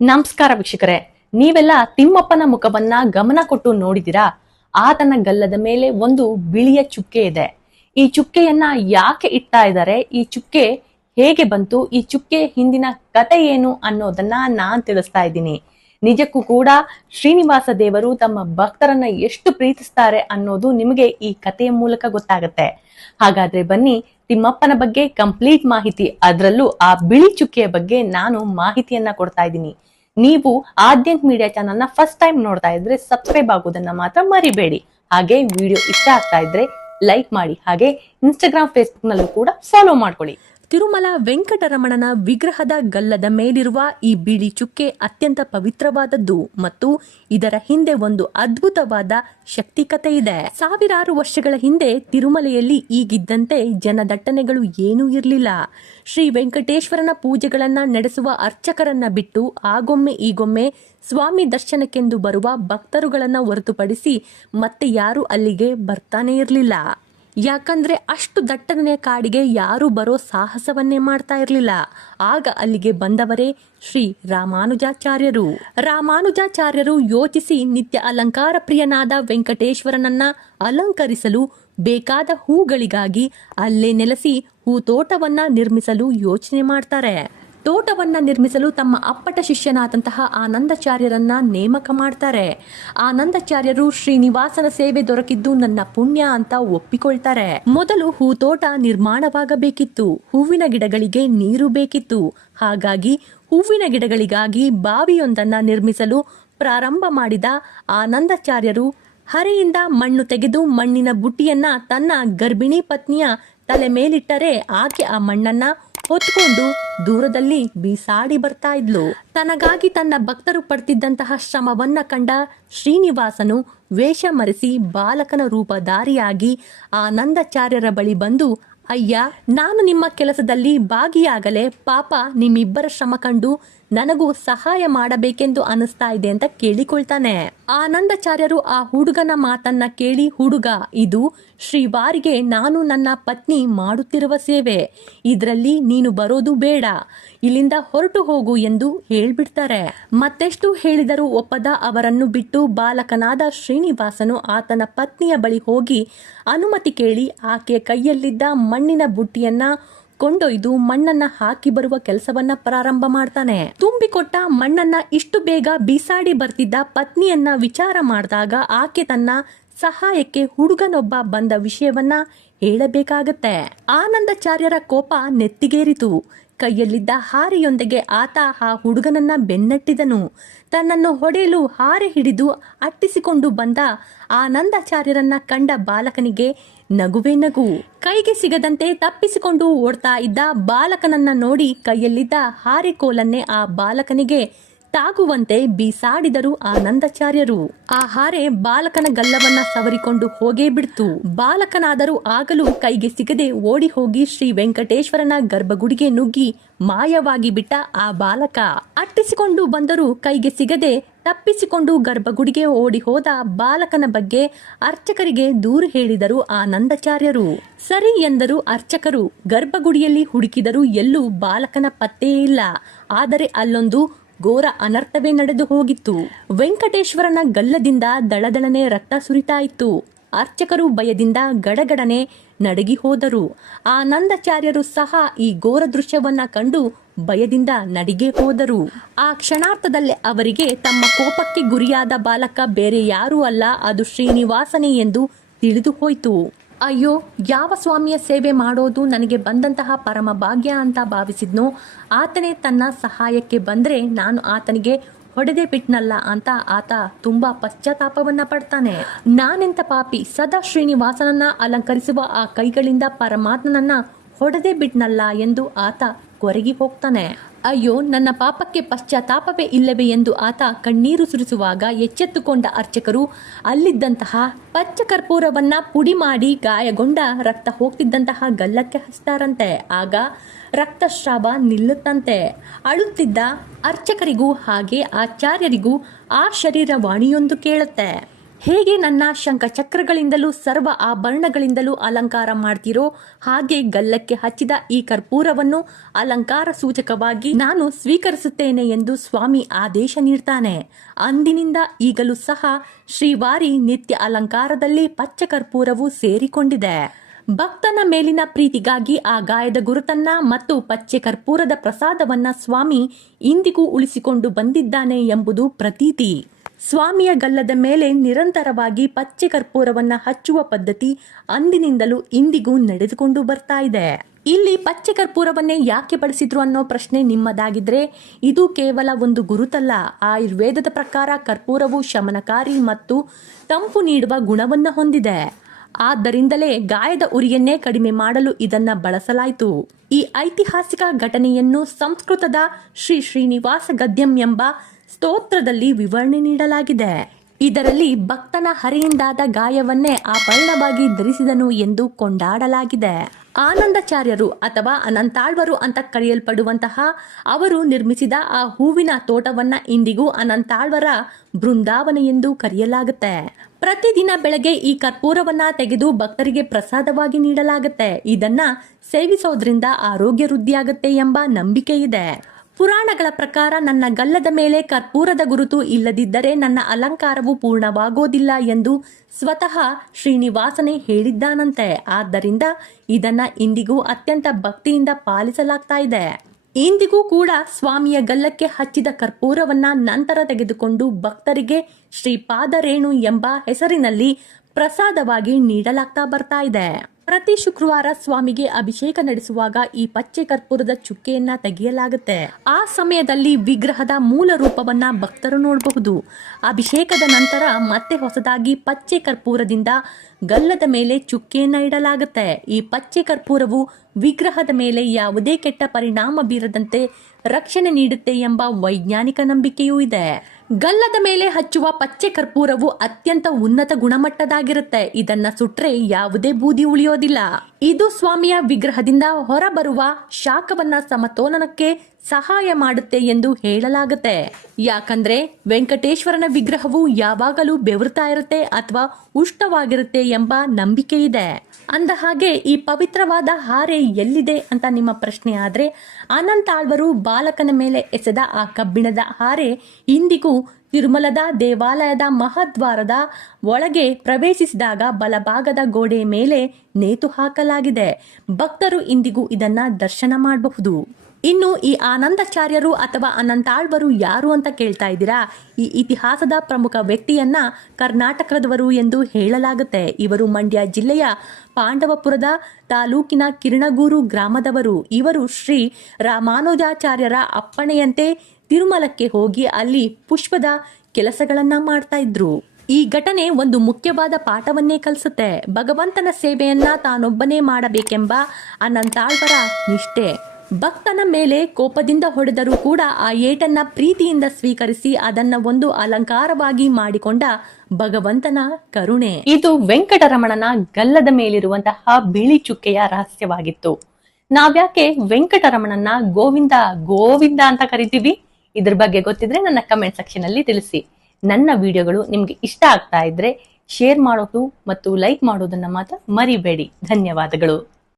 ನಮಸ್ಕಾರ ವೀಕ್ಷಕರೇ, ನೀವೆಲ್ಲ ತಿಮ್ಮಪ್ಪನ ಮುಖವನ್ನ ಗಮನ ಕೊಟ್ಟು ನೋಡಿದಿರಾ? ಆತನ ಗಲ್ಲದ ಮೇಲೆ ಒಂದು ಬಿಳಿಯ ಚುಕ್ಕೆ ಇದೆ. ಈ ಚುಕ್ಕೆಯನ್ನ ಯಾಕೆ ಇಡ್ತಾ ಇದ್ದಾರೆ, ಈ ಚುಕ್ಕೆ ಹೇಗೆ ಬಂತು, ಈ ಚುಕ್ಕೆ ಹಿಂದಿನ ಕತೆ ಏನು ಅನ್ನೋದನ್ನ ನಾನ್ ತಿಳಿಸ್ತಾ ಇದ್ದೀನಿ. ನಿಜಕ್ಕೂ ಕೂಡ ಶ್ರೀನಿವಾಸ ದೇವರು ತಮ್ಮ ಭಕ್ತರನ್ನ ಎಷ್ಟು ಪ್ರೀತಿಸ್ತಾರೆ ಅನ್ನೋದು ನಿಮಗೆ ಈ ಕಥೆಯ ಮೂಲಕ ಗೊತ್ತಾಗತ್ತೆ. ಹಾಗಾದ್ರೆ ಬನ್ನಿ, ತಿಮ್ಮಪ್ಪನ ಬಗ್ಗೆ ಕಂಪ್ಲೀಟ್ ಮಾಹಿತಿ, ಅದರಲ್ಲೂ ಆ ಬಿಳಿ ಚುಕ್ಕೆಯ ಬಗ್ಗೆ ನಾನು ಮಾಹಿತಿಯನ್ನ ಕೊಡ್ತಾ ಇದ್ದೀನಿ. ನೀವು ಆದ್ಯಂತ್ ಮೀಡಿಯಾ ಚಾನಲ್ನ ಫಸ್ಟ್ ಟೈಮ್ ನೋಡ್ತಾ ಇದ್ರೆ ಸಬ್ಸ್ಕ್ರೈಬ್ ಆಗೋದನ್ನ ಮಾತ್ರ ಮರಿಬೇಡಿ. ಹಾಗೆ ವಿಡಿಯೋ ಇಷ್ಟ ಆಗ್ತಾ ಇದ್ರೆ ಲೈಕ್ ಮಾಡಿ, ಹಾಗೆ ಇನ್ಸ್ಟಾಗ್ರಾಮ್ ಫೇಸ್ಬುಕ್ ನಲ್ಲೂ ಕೂಡ ಫಾಲೋ ಮಾಡ್ಕೊಳ್ಳಿ. ತಿರುಮಲ ವೆಂಕಟರಮಣನ ವಿಗ್ರಹದ ಗಲ್ಲದ ಮೇಲಿರುವ ಈ ಬಿಳಿ ಚುಕ್ಕೆ ಅತ್ಯಂತ ಪವಿತ್ರವಾದದ್ದು ಮತ್ತು ಇದರ ಹಿಂದೆ ಒಂದು ಅದ್ಭುತವಾದ ಶಕ್ತಿಕತೆ ಇದೆ. ಸಾವಿರಾರು ವರ್ಷಗಳ ಹಿಂದೆ ತಿರುಮಲೆಯಲ್ಲಿ ಈಗಿದ್ದಂತೆ ಜನದಟ್ಟಣೆಗಳು ಏನೂ ಇರಲಿಲ್ಲ. ಶ್ರೀ ವೆಂಕಟೇಶ್ವರನ ಪೂಜೆಗಳನ್ನ ನಡೆಸುವ ಅರ್ಚಕರನ್ನ ಬಿಟ್ಟು ಆಗೊಮ್ಮೆ ಈಗೊಮ್ಮೆ ಸ್ವಾಮಿ ದರ್ಶನಕ್ಕೆಂದು ಬರುವ ಭಕ್ತರುಗಳನ್ನ ಹೊರತುಪಡಿಸಿ ಮತ್ತೆ ಯಾರು ಅಲ್ಲಿಗೆ ಬರ್ತಾನೆ ಇರಲಿಲ್ಲ. ಯಾಕಂದ್ರೆ ಅಷ್ಟು ದಟ್ಟಣೆಯ ಕಾಡಿಗೆ ಯಾರು ಬರೋ ಸಾಹಸವನ್ನೇ ಮಾಡ್ತಾ ಇರಲಿಲ್ಲ. ಆಗ ಅಲ್ಲಿಗೆ ಬಂದವರೇ ಶ್ರೀ ರಾಮಾನುಜಾಚಾರ್ಯರು ಯೋಚಿಸಿ ನಿತ್ಯ ಅಲಂಕಾರ ಪ್ರಿಯನಾದ ವೆಂಕಟೇಶ್ವರನನ್ನ ಅಲಂಕರಿಸಲು ಬೇಕಾದ ಹೂಗಳಿಗಾಗಿ ಅಲ್ಲೇ ನೆಲೆಸಿ ಹೂತೋಟವನ್ನ ನಿರ್ಮಿಸಲು ಯೋಚನೆ ಮಾಡ್ತಾರೆ. ತೋಟವನ್ನ ನಿರ್ಮಿಸಲು ತಮ್ಮ ಅಪ್ಪಟ ಶಿಷ್ಯನಾದಂತಹ ಆನಂದಾಚಾರ್ಯರನ್ನ ನೇಮಕ ಮಾಡ್ತಾರೆ. ಆನಂದಾಚಾರ್ಯರು ಶ್ರೀನಿವಾಸನ ಸೇವೆ ದೊರಕಿದ್ದು ನನ್ನ ಪುಣ್ಯ ಅಂತ ಒಪ್ಪಿಕೊಳ್ತಾರೆ. ಮೊದಲು ಹೂತೋಟ ನಿರ್ಮಾಣವಾಗಬೇಕಿತ್ತು. ಹೂವಿನ ಗಿಡಗಳಿಗೆ ನೀರು ಬೇಕಿತ್ತು. ಹಾಗಾಗಿ ಹೂವಿನ ಗಿಡಗಳಿಗಾಗಿ ಬಾವಿಯೊಂದನ್ನ ನಿರ್ಮಿಸಲು ಪ್ರಾರಂಭ ಮಾಡಿದ ಆನಂದಾಚಾರ್ಯರು ಹರೆಯಿಂದ ಮಣ್ಣು ತೆಗೆದು ಮಣ್ಣಿನ ಬುಟ್ಟಿಯನ್ನ ತನ್ನ ಗರ್ಭಿಣಿ ಪತ್ನಿಯ ತಲೆ ಮೇಲಿಟ್ಟರೆ ಆಕೆ ಆ ಮಣ್ಣನ್ನ ಹೊತ್ಕೊಂಡು ದೂರದಲ್ಲಿ ಬೀಸಾಡಿ ಬರ್ತಾ ಇದ್ಲು. ತನಗಾಗಿ ತನ್ನ ಭಕ್ತರು ಪಡ್ತಿದ್ದಂತಹ ಶ್ರಮವನ್ನ ಕಂಡ ಶ್ರೀನಿವಾಸನು ವೇಷ ಮರೆಸಿ ಬಾಲಕನ ರೂಪಧಾರಿಯಾಗಿ ಆನಂದಾಚಾರ್ಯರ ಬಳಿ ಬಂದು, ಅಯ್ಯ, ನಾನು ನಿಮ್ಮ ಕೆಲಸದಲ್ಲಿ ಭಾಗಿಯಾಗಲೇ ಪಾಪ ನಿಮ್ಮಿಬ್ಬರ ಶ್ರಮ ಕಂಡು ನನಗೂ ಸಹಾಯ ಮಾಡಬೇಕೆಂದು ಅನಿಸ್ತಾ ಇದೆ ಅಂತ ಕೇಳಿಕೊಳ್ತಾನೆ. ಆನಂದಾಚಾರ್ಯರು ಆ ಹುಡುಗನ ಮಾತನ್ನ ಕೇಳಿ, ಹುಡುಗ, ಇದು ಶ್ರೀವಾರಿಗೆ ನಾನು ನನ್ನ ಪತ್ನಿ ಮಾಡುತ್ತಿರುವ ಸೇವೆ, ಇದರಲ್ಲಿ ನೀನು ಬರೋದು ಬೇಡ, ಇಲ್ಲಿಂದ ಹೊರಟು ಹೋಗು ಎಂದು ಹೇಳ್ಬಿಡ್ತಾರೆ. ಮತ್ತೆಷ್ಟು ಹೇಳಿದರೂ ಒಪ್ಪದ ಅವರನ್ನು ಬಿಟ್ಟು ಬಾಲಕನಾದ ಶ್ರೀನಿವಾಸನು ಆತನ ಪತ್ನಿಯ ಬಳಿ ಹೋಗಿ ಅನುಮತಿ ಕೇಳಿ ಆಕೆಯ ಕೈಯಲ್ಲಿದ್ದ ಮಣ್ಣಿನ ಬುಟ್ಟಿಯನ್ನ ಕೊಂಡೊಯ್ದು ಮಣ್ಣನ್ನ ಹಾಕಿ ಬರುವ ಕೆಲಸವನ್ನ ಪ್ರಾರಂಭ ಮಾಡ್ತಾನೆ. ತುಂಬಿಕೊಟ್ಟ ಮಣ್ಣನ್ನ ಇಷ್ಟು ಬೇಗ ಬೀಸಾಡಿ ಬರ್ತಿದ್ದ ಪತ್ನಿಯನ್ನ ವಿಚಾರ ಮಾಡಿದಾಗ ಆಕೆ ತನ್ನ ಸಹಾಯಕ್ಕೆ ಹುಡುಗನೊಬ್ಬ ಬಂದ ವಿಷಯವನ್ನ ಹೇಳಬೇಕಾಗತ್ತೆ. ಆನಂದಾಚಾರ್ಯರ ಕೋಪ ನೆತ್ತಿಗೇರಿತು. ಕೈಯಲ್ಲಿದ್ದ ಹಾರೆಯೊಂದಿಗೆ ಆತ ಆ ಹುಡುಗನನ್ನ ಬೆನ್ನಟ್ಟಿದನು. ತನ್ನನ್ನು ಹೊಡೆಯಲು ಹಾರೆ ಹಿಡಿದು ಅಟ್ಟಿಸಿಕೊಂಡು ಬಂದ ಆನಂದಾಚಾರ್ಯರನ್ನ ಕಂಡ ಬಾಲಕನಿಗೆ ನಗುವೇ ನಗು. ಕೈಗೆ ಸಿಗದಂತೆ ತಪ್ಪಿಸಿಕೊಂಡು ಓಡ್ತಾ ಇದ್ದ ಬಾಲಕನನ್ನ ನೋಡಿ ಕೈಯಲ್ಲಿದ್ದ ಹಾರೆ ಕೋಲನ್ನೇ ಆ ಬಾಲಕನಿಗೆ ತಾಗುವಂತೆ ಬೀಸಾಡಿದರು ಆನಂದಾಚಾರ್ಯರು. ಆ ಹಾರೆ ಬಾಲಕನ ಗಲ್ಲವನ್ನ ಸವರಿಕೊಂಡು ಹೋಗೇ ಬಿಡ್ತು. ಬಾಲಕನಾದರೂ ಆಗಲೂ ಕೈಗೆ ಸಿಗದೆ ಓಡಿ ಹೋಗಿ ಶ್ರೀ ವೆಂಕಟೇಶ್ವರನ ಗರ್ಭಗುಡಿಗೆ ನುಗ್ಗಿ ಮಾಯವಾಗಿ ಬಿಟ್ಟ ಆ ಬಾಲಕ. ಅಟ್ಟಿಸಿಕೊಂಡು ಬಂದರೂ ಕೈಗೆ ಸಿಗದೆ ತಪ್ಪಿಸಿಕೊಂಡು ಗರ್ಭಗುಡಿಗೆ ಓಡಿ ಹೋದ ಬಾಲಕನ ಬಗ್ಗೆ ಅರ್ಚಕರಿಗೆ ದೂರು ಹೇಳಿದರು ಆನಂದಾಚಾರ್ಯರು. ಸರಿ ಎಂದರು ಅರ್ಚಕರು. ಗರ್ಭಗುಡಿಯಲ್ಲಿ ಹುಡುಕಿದರೂ ಎಲ್ಲೂ ಬಾಲಕನ ಪತ್ತೇ ಇಲ್ಲ. ಆದರೆ ಅಲ್ಲೊಂದು ಘೋರ ಅನರ್ಥವೇ ನಡೆದು ಹೋಗಿತ್ತು. ವೆಂಕಟೇಶ್ವರನ ಗಲ್ಲದಿಂದ ದಳದಳನೆ ರಕ್ತ ಸುರಿತಾ ಇತ್ತು. ಅರ್ಚಕರು ಭಯದಿಂದ ಗಡಗಡನೆ ನಡಗಿ ಹೋದರು. ಆನಂದಾಚಾರ್ಯರು ಸಹ ಈ ಘೋರ ದೃಶ್ಯವನ್ನ ಕಂಡು ಭಯದಿಂದ ನಡಿಗೆ ಹೋದರು. ಆ ಕ್ಷಣಾರ್ಥದಲ್ಲೇ ಅವರಿಗೆ ತಮ್ಮ ಕೋಪಕ್ಕೆ ಗುರಿಯಾದ ಬಾಲಕ ಬೇರೆ ಯಾರೂ ಅಲ್ಲ, ಅದು ಶ್ರೀನಿವಾಸನೇ ಎಂದು ತಿಳಿದು ಹೋಯಿತು. ಅಯ್ಯೋ, ಯಾವ ಸ್ವಾಮಿಯ ಸೇವೆ ಮಾಡೋದು ನನಗೆ ಬಂದಂತಹ ಪರಮ ಭಾಗ್ಯ ಅಂತ ಭಾವಿಸಿದ್ನೋ ಆತನೇ ತನ್ನ ಸಹಾಯಕ್ಕೆ ಬಂದ್ರೆ ನಾನು ಆತನಿಗೆ ಹೊಡೆದೇ ಬಿಟ್ನಲ್ಲ ಅಂತ ಆತ ತುಂಬಾ ಪಶ್ಚಾತ್ತಾಪವನ್ನ ಪಡ್ತಾನೆ. ನಾನೆಂತ ಪಾಪಿ, ಸದಾ ಶ್ರೀನಿವಾಸನನ್ನ ಅಲಂಕರಿಸುವ ಆ ಕೈಗಳಿಂದ ಪರಮಾತ್ಮನನ್ನ ಹೊಡೆದೇ ಬಿಟ್ನಲ್ಲ ಎಂದು ಆತ ಕೊರಗಿ ಹೋಗ್ತಾನೆ. ಅಯ್ಯೋ, ನನ್ನ ಪಾಪಕ್ಕೆ ಪಶ್ಚಾತ್ತಾಪವೇ ಇಲ್ಲವೇ ಎಂದು ಆತ ಕಣ್ಣೀರು ಸುರಿಸುವಾಗ ಎಚ್ಚೆತ್ತುಕೊಂಡ ಅರ್ಚಕರು ಅಲ್ಲಿದ್ದಂತಹ ಪಚ್ಚ ಕರ್ಪೂರವನ್ನ ಪುಡಿ ಮಾಡಿ ಗಾಯಗೊಂಡ ರಕ್ತ ಹೋಗ್ತಿದ್ದಂತಹ ಗಲ್ಲಕ್ಕೆ ಹಚ್ತಾರಂತೆ. ಆಗ ರಕ್ತಸ್ರಾವ ನಿಲ್ಲುತ್ತಂತೆ. ಅಳುತ್ತಿದ್ದ ಅರ್ಚಕರಿಗೂ ಹಾಗೆ ಆಚಾರ್ಯರಿಗೂ ಆ ಶರೀರವಾಣಿಯೊಂದು ಕೇಳುತ್ತೆ. ಹೇಗೆ ನನ್ನ ಶಂಖಚಕ್ರಗಳಿಂದಲೂ ಸರ್ವ ಆಭರಣಗಳಿಂದಲೂ ಅಲಂಕಾರ ಮಾಡ್ತೀರೋ ಹಾಗೆ ಗಲ್ಲಕ್ಕೆ ಹಚ್ಚಿದ ಈ ಕರ್ಪೂರವನ್ನು ಅಲಂಕಾರ ಸೂಚಕವಾಗಿ ನಾನು ಸ್ವೀಕರಿಸುತ್ತೇನೆ ಎಂದು ಸ್ವಾಮಿ ಆದೇಶ ನೀಡ್ತಾನೆ. ಅಂದಿನಿಂದ ಈಗಲೂ ಸಹ ಶ್ರೀವಾರಿ ನಿತ್ಯ ಅಲಂಕಾರದಲ್ಲಿ ಪಚ್ಚ ಕರ್ಪೂರವು ಸೇರಿಕೊಂಡಿದೆ. ಭಕ್ತನ ಮೇಲಿನ ಪ್ರೀತಿಗಾಗಿ ಆ ಗಾಯದ ಗುರುತನ್ನ ಮತ್ತು ಪಚ್ಚೆ ಕರ್ಪೂರದ ಪ್ರಸಾದವನ್ನ ಸ್ವಾಮಿ ಇಂದಿಗೂ ಉಳಿಸಿಕೊಂಡು ಬಂದಿದ್ದಾನೆ ಎಂಬುದು ಪ್ರತೀತಿ. ಸ್ವಾಮಿಯ ಗಲ್ಲದ ಮೇಲೆ ನಿರಂತರವಾಗಿ ಪಚ್ಚೆ ಕರ್ಪೂರವನ್ನ ಹಚ್ಚುವ ಪದ್ಧತಿ ಅಂದಿನಿಂದಲೂ ಇಂದಿಗೂ ನಡೆದುಕೊಂಡು ಬರ್ತಾ ಇದೆ. ಇಲ್ಲಿ ಪಚ್ಚೆ ಕರ್ಪೂರವನ್ನೇ ಯಾಕೆ ಬಳಸಿದ್ರು ಅನ್ನೋ ಪ್ರಶ್ನೆ ನಿಮ್ಮದಾಗಿದ್ರೆ, ಇದು ಕೇವಲ ಒಂದು ಗುರುತಲ್ಲ. ಆಯುರ್ವೇದದ ಪ್ರಕಾರ ಕರ್ಪೂರವು ಶಮನಕಾರಿ ಮತ್ತು ತಂಪು ನೀಡುವ ಗುಣವನ್ನ ಹೊಂದಿದೆ. ಆದ್ದರಿಂದಲೇ ಗಾಯದ ಉರಿಯನ್ನೇ ಕಡಿಮೆ ಮಾಡಲು ಇದನ್ನ ಬಳಸಲಾಯಿತು. ಈ ಐತಿಹಾಸಿಕ ಘಟನೆಯನ್ನು ಸಂಸ್ಕೃತದ ಶ್ರೀ ಶ್ರೀನಿವಾಸ ಗದ್ಯಂ ಎಂಬ ಸ್ತೋತ್ರದಲ್ಲಿ ವಿವರಣೆ ನೀಡಲಾಗಿದೆ. ಇದರಲ್ಲಿ ಭಕ್ತನ ಹರೆಯಿಂದಾದ ಗಾಯವನ್ನೇ ಆಭರಣವಾಗಿ ಧರಿಸಿದನು ಎಂದು ಕೊಂಡಾಡಲಾಗಿದೆ. ಆನಂದಾಚಾರ್ಯರು ಅಥವಾ ಅನಂತಾಳ್ವರು ಅಂತ ಕರೆಯಲ್ಪಡುವಂತಹ ಅವರು ನಿರ್ಮಿಸಿದ ಆ ಹೂವಿನ ತೋಟವನ್ನ ಇಂದಿಗೂ ಅನಂತಾಳ್ವರ ಬೃಂದಾವನ ಎಂದು ಕರೆಯಲಾಗುತ್ತೆ. ಪ್ರತಿದಿನ ಬೆಳಗ್ಗೆ ಈ ಕರ್ಪೂರವನ್ನ ತೆಗೆದು ಭಕ್ತರಿಗೆ ಪ್ರಸಾದವಾಗಿ ನೀಡಲಾಗುತ್ತೆ. ಇದನ್ನ ಸೇವಿಸೋದ್ರಿಂದ ಆರೋಗ್ಯ ವೃದ್ಧಿಯಾಗುತ್ತೆ ಎಂಬ ನಂಬಿಕೆ ಇದೆ. ಪುರಾಣಗಳ ಪ್ರಕಾರ ನನ್ನ ಗಲ್ಲದ ಮೇಲೆ ಕರ್ಪೂರದ ಗುರುತು ಇಲ್ಲದಿದ್ದರೆ ನನ್ನ ಅಲಂಕಾರವು ಪೂರ್ಣವಾಗೋದಿಲ್ಲ ಎಂದು ಸ್ವತಃ ಶ್ರೀನಿವಾಸನೇ ಹೇಳಿದ್ದಾನಂತೆ. ಆದ್ದರಿಂದ ಇದನ್ನ ಇಂದಿಗೂ ಅತ್ಯಂತ ಭಕ್ತಿಯಿಂದ ಪಾಲಿಸಲಾಗ್ತಾ ಇದೆ. ಇಂದಿಗೂ ಕೂಡ ಸ್ವಾಮಿಯ ಗಲ್ಲಕ್ಕೆ ಹಚ್ಚಿದ ಕರ್ಪೂರವನ್ನ ನಂತರ ತೆಗೆದುಕೊಂಡು ಭಕ್ತರಿಗೆ ಶ್ರೀಪಾದ ರೇಣು ಎಂಬ ಹೆಸರಿನಲ್ಲಿ ಪ್ರಸಾದವಾಗಿ ನೀಡಲಾಗ್ತಾ ಬರ್ತಾ ಇದೆ. ಪ್ರತಿ ಶುಕ್ರವಾರ ಸ್ವಾಮಿಗೆ ಅಭಿಷೇಕ ನಡೆಸುವಾಗ ಈ ಪಚ್ಚೆ ಕರ್ಪೂರದ ಚುಕ್ಕೆಯನ್ನ ತೆಗೆಯಲಾಗುತ್ತೆ. ಆ ಸಮಯದಲ್ಲಿ ವಿಗ್ರಹದ ಮೂಲ ರೂಪವನ್ನ ಭಕ್ತರು ನೋಡಬಹುದು. ಅಭಿಷೇಕದ ನಂತರ ಮತ್ತೆ ಹೊಸದಾಗಿ ಪಚ್ಚೆ ಕರ್ಪೂರದಿಂದ ಗಲ್ಲದ ಮೇಲೆ ಚುಕ್ಕೆಯನ್ನ ಇಡಲಾಗುತ್ತೆ. ಈ ಪಚ್ಚೆ ಕರ್ಪೂರವು ವಿಗ್ರಹದ ಮೇಲೆ ಯಾವುದೇ ಕೆಟ್ಟ ಪರಿಣಾಮ ಬೀರದಂತೆ ರಕ್ಷಣೆ ನೀಡುತ್ತೆ ಎಂಬ ವೈಜ್ಞಾನಿಕ ನಂಬಿಕೆಯೂ ಇದೆ. ಗಲ್ಲದ ಮೇಲೆ ಹಚ್ಚುವ ಪಚ್ಚೆ ಕರ್ಪೂರವು ಅತ್ಯಂತ ಉನ್ನತ ಗುಣಮಟ್ಟದಾಗಿರುತ್ತೆ. ಇದನ್ನ ಸುಟ್ರೆ ಯಾವುದೇ ಬೂದಿ ಉಳಿಯೋದಿಲ್ಲ. ಇದು ಸ್ವಾಮಿಯ ವಿಗ್ರಹದಿಂದ ಹೊರಬರುವ ಶಾಖವನ್ನ ಸಮತೋಲನಕ್ಕೆ ಸಹಾಯ ಮಾಡುತ್ತೆ ಎಂದು ಹೇಳಲಾಗುತ್ತೆ. ಯಾಕಂದ್ರೆ ವೆಂಕಟೇಶ್ವರನ ವಿಗ್ರಹವು ಯಾವಾಗಲೂ ಬೆವರ್ತಾ ಇರುತ್ತೆ ಅಥವಾ ಉಷ್ಣವಾಗಿರುತ್ತೆ ಎಂಬ ನಂಬಿಕೆ ಇದೆ. ಅಂದ ಹಾಗೆ ಈ ಪವಿತ್ರವಾದ ಹಾರೆ ಎಲ್ಲಿದೆ ಅಂತ ನಿಮ್ಮ ಪ್ರಶ್ನೆ ಆದ್ರೆ, ಅನಂತಾಳ್ವರು ಬಾಲಕನ ಮೇಲೆ ಎಸೆದ ಆ ಕಬ್ಬಿಣದ ಹಾರೆ ಇಂದಿಗೂ ತಿರುಮಲದ ದೇವಾಲಯದ ಮಹಾದ್ವಾರದ ಒಳಗೆ ಪ್ರವೇಶಿಸಿದಾಗ ಬಲಭಾಗದ ಗೋಡೆಯ ಮೇಲೆ ನೇತು ಹಾಕಲಾಗಿದೆ. ಭಕ್ತರು ಇಂದಿಗೂ ಇದನ್ನ ದರ್ಶನ ಮಾಡಬಹುದು. ಇನ್ನು ಈ ಆನಂದಾಚಾರ್ಯರು ಅಥವಾ ಅನಂತಾಳ್ವರು ಯಾರು ಅಂತ ಕೇಳ್ತಾ ಇದ್ದೀರಾ? ಈ ಇತಿಹಾಸದ ಪ್ರಮುಖ ವ್ಯಕ್ತಿಯನ್ನ ಕರ್ನಾಟಕದವರು ಎಂದು ಹೇಳಲಾಗುತ್ತೆ. ಇವರು ಮಂಡ್ಯ ಜಿಲ್ಲೆಯ ಪಾಂಡವಪುರದ ತಾಲೂಕಿನ ಕಿರಣಗೂರು ಗ್ರಾಮದವರು. ಇವರು ಶ್ರೀ ರಾಮಾನುಜಾಚಾರ್ಯರ ಅಪ್ಪಣೆಯಂತೆ ತಿರುಮಲಕ್ಕೆ ಹೋಗಿ ಅಲ್ಲಿ ಪುಷ್ಪದ ಕೆಲಸಗಳನ್ನ ಮಾಡ್ತಾ ಇದ್ರು. ಈ ಘಟನೆ ಒಂದು ಮುಖ್ಯವಾದ ಪಾಠವನ್ನೇ ಕಲಿಸುತ್ತೆ. ಭಗವಂತನ ಸೇವೆಯನ್ನ ತಾನೊಬ್ಬನೇ ಮಾಡಬೇಕೆಂಬ ಅನಂತಾಳ್ವರ ನಿಷ್ಠೆ. ಭಕ್ತನ ಮೇಲೆ ಕೋಪದಿಂದ ಹೊಡೆದರೂ ಕೂಡ ಆ ಏಟನ್ನ ಪ್ರೀತಿಯಿಂದ ಸ್ವೀಕರಿಸಿ ಅದನ್ನ ಒಂದು ಅಲಂಕಾರವಾಗಿ ಮಾಡಿಕೊಂಡ ಭಗವಂತನ ಕರುಣೆ. ಇದು ವೆಂಕಟರಮಣನ ಗಲ್ಲದ ಮೇಲಿರುವಂತಹ ಬಿಳಿ ಚುಕ್ಕೆಯ ರಹಸ್ಯವಾಗಿತ್ತು. ನಾವ್ಯಾಕೆ ವೆಂಕಟರಮಣನ ಗೋವಿಂದ ಗೋವಿಂದ ಅಂತ ಕರಿತೀವಿ? ಇದ್ರ ಬಗ್ಗೆ ಗೊತ್ತಿದ್ರೆ ನನ್ನ ಕಮೆಂಟ್ ಸೆಕ್ಷನ್ ಅಲ್ಲಿ ತಿಳಿಸಿ. ನನ್ನ ವಿಡಿಯೋಗಳು ನಿಮ್ಗೆ ಇಷ್ಟ ಆಗ್ತಾ ಇದ್ರೆ ಶೇರ್ ಮಾಡೋದು ಮತ್ತು ಲೈಕ್ ಮಾಡೋದನ್ನ ಮಾತ್ರ ಮರಿಬೇಡಿ. ಧನ್ಯವಾದಗಳು.